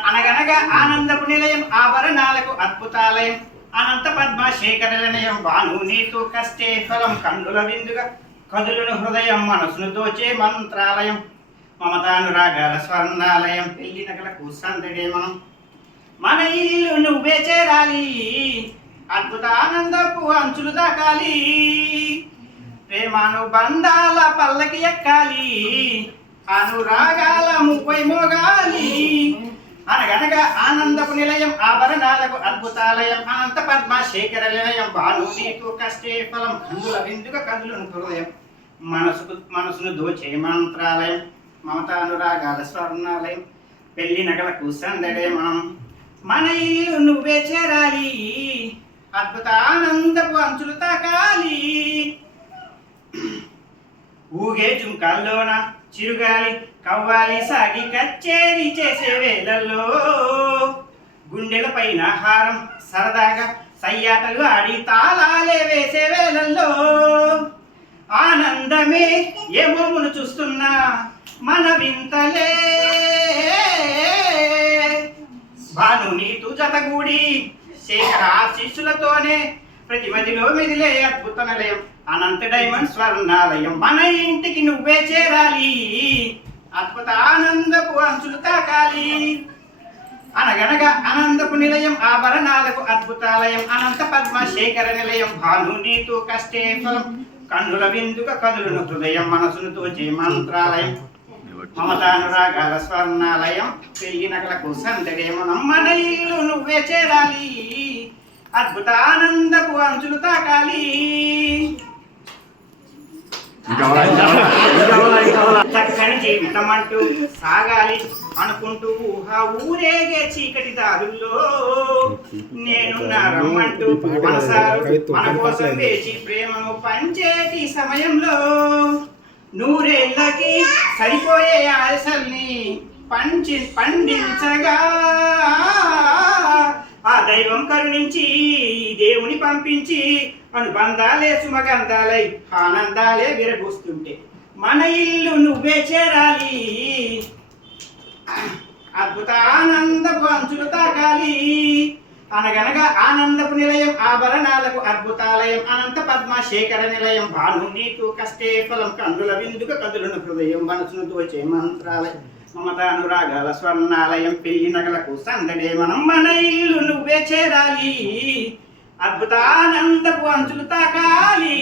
అనగనగా ఆనందపు నిలయం ఆభరణాలకు అద్భుతాలయం అనంత పద్మశేఖర నిలయం బాను నీతు కష్టే ఫలం కండుల విందుగా కదులును హృదయం మనసును దోచే మంత్రాలయం మమతానురాగాల స్వర్ణాలయం పెళ్లి నగలకు సందడే మనం మన ఇల్లు నువ్వే చేరాలి అద్భుత ఆనందపు అంచులు దాకాలి ప్రేమానుబంధాల పల్లకి ఎక్కాలి అనురాగాల ముప్పై మోగాలి అనగనగా ఆనందపు నిలయం ఆభరణాలకు అద్భుతాలయం అనంత పద్మశేఖర నిలయం బాను నీతు కష్టే ఫలం కందుల విందుగా కదులును హృదయం మనసును దోచే మంత్రాలయం మమతానురాగాల స్వర్ణాలయం పెళ్లి నగలకు సందడే మనం మన ఇల్లు నువ్వే చేరాలి అద్భుత ఆనందపు అంచులు తాకాలి ఊగే జుంకాల్లోన చిరుగాలి కవ్వాలి సాగి కచ్చేరి చేసే వేళల్లో గుండెల పైన హారం సరదాగా సయ్యాటలు ఆడి తాళాలే వేసే వేళల్లో ఆనందమే ఏమోమును చూస్తున్నా మన వింతలే భాను నీతు జతగూడి శేఖర ఆశీస్సులతోనే ప్రతి మదిలో మెదిలే అద్భుత నిలయం అనంత డైమండ్ స్వర్ణాలయం మన ఇంటికి నువ్వే చేరాలి అద్భుత ఆనందపు అంచులు తాకాలి అనగనగా ఆనందపు నిలయం ఆభరణాలకు అద్భుతాలయం అనంత పద్మశేఖర నిలయం భాను నీతు కష్టే ఫలం కన్నుల విందుగా కదులును హృదయం మనసును తోచే మంత్రాలయం మమతానురాగాల స్వర్ణాలయం పెళ్లి నగలకు సందడే మనం మన ఇల్లు నువ్వే చేరాలి అద్భుత ఆనందపు అంచులు తాకాలి చక్కని జీవితం అంటూ సాగాలి అనుకుంటూ ఊరేగే చీకటి దారుల్లో నేనున్నా రమ్మంటూ మనసారు మన కోసం వేచి ప్రేమను పంచేటి సమయంలో నూరేళ్ళకి సరిపోయే ఆశల్ని పండించగా ఆ దైవం కరుణించి దేవుని పంపించి అనుబంధాలే సుమగంధాలై ఆనందాలే విరబూస్తుంటే మన ఇల్లు నువ్వే చేరాలి అద్భుత ఆనందపు అంచులు తాకాలి అనగనగా ఆనందపు నిలయం ఆభరణాలకు అద్భుతాలయం అనంత పద్మశేఖర నిలయం భాను నీతు కష్టే ఫలం కందుల విందుగా కదులును హృదయం మనసును దోచే మంత్రాలయం మమతానురాగాల స్వర్ణాలయం పెళ్లి నగలకు సందడే మనం మన ఇల్లు నువ్వే చేరాలి అద్భుత ఆనందపు అంచులు తాకాలి